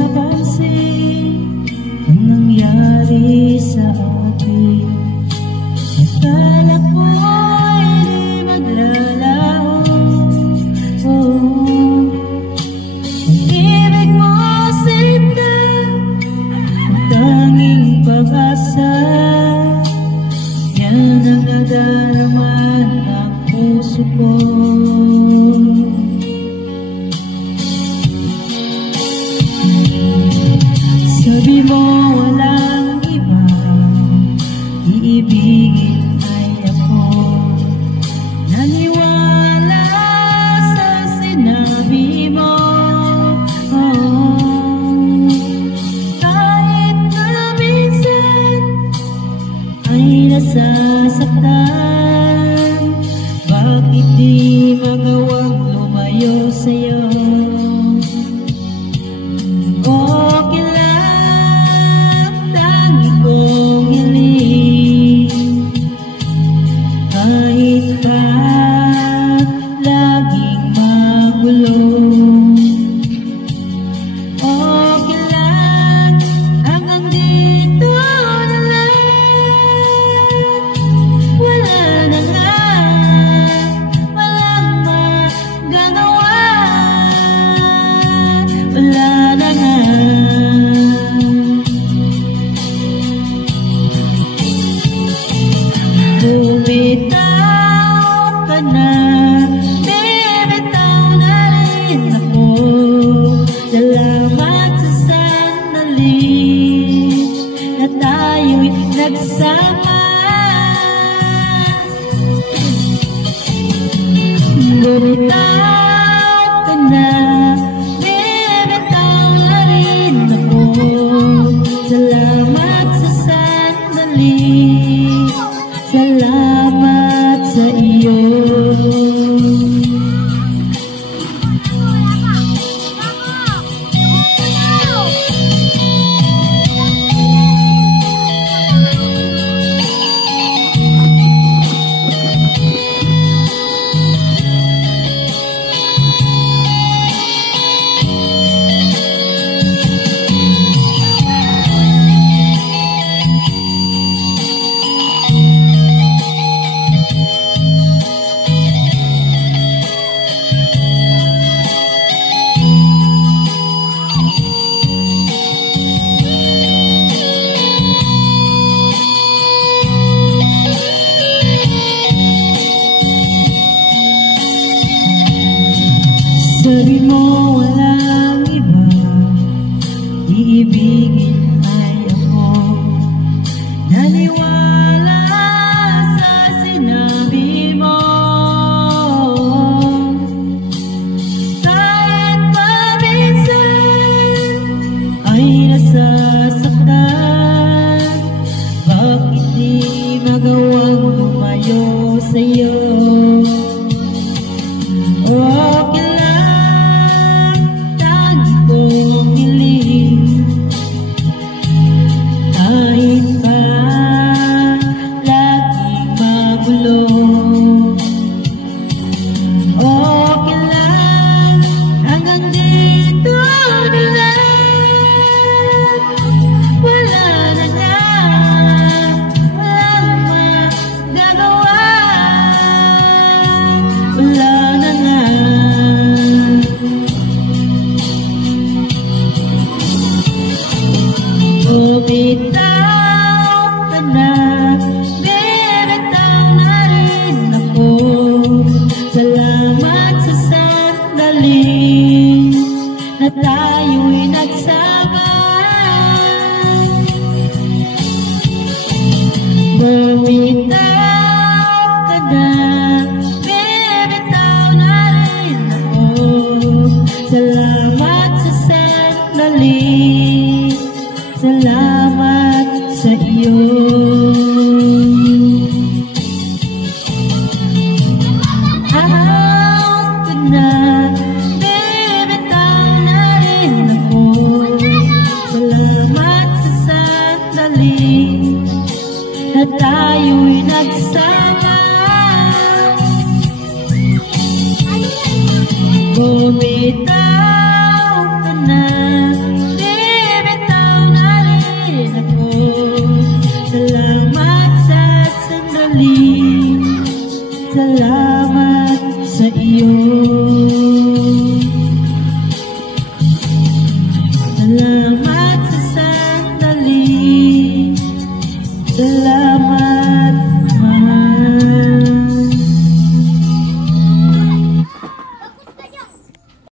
napansin ang nangyari sa akin. Akala ko'y di maglalaho. Pag-ibig mo sinta ang tanging pag-asa. Yan ang nadarama ng puso ko. Sabi mo walang iba, iibigin ay ako. Naniwala sa sinabi mo. Kahit na minsan ay nasasaktan, bakit di magawang lumayo sa'yo? Okay lang, tangi kong hiling, kahit ka laging magulo. Okay lang, hanggang dito na lang. Wala na nga, walang magagawa. Wala na nga. Bumitaw ka na, bibitaw na rin ako. Salamat sa sandali na tayo'y nagsama. Bumitaw ka na, bibitaw na rin ako. Salamat sa sandali, salamat sa iyo. Sabi mo walang iba, iibigin ay ako. Naniwala sa sinabi mo. Kahit paminsan ay nasasaktan, bakit di magawang lumayo sa'yo? Okay lang, tangi kong hiling, kahit pa laging magulo. Okay lang, hanggang dito na lang. Wala na nga, walang magagawa. Wala na nga. Bumitaw ka na, bibitaw na rin ako. Salamat sa sandali na tayo'y nagsama. Bumitaw ka na, bibitaw na rin ako. Salamat sa sandali, salamat sa iyo. Out ka na, bibitaw na rin ako. Salamat sa sandali na tayo'y nagsama. Bumitaw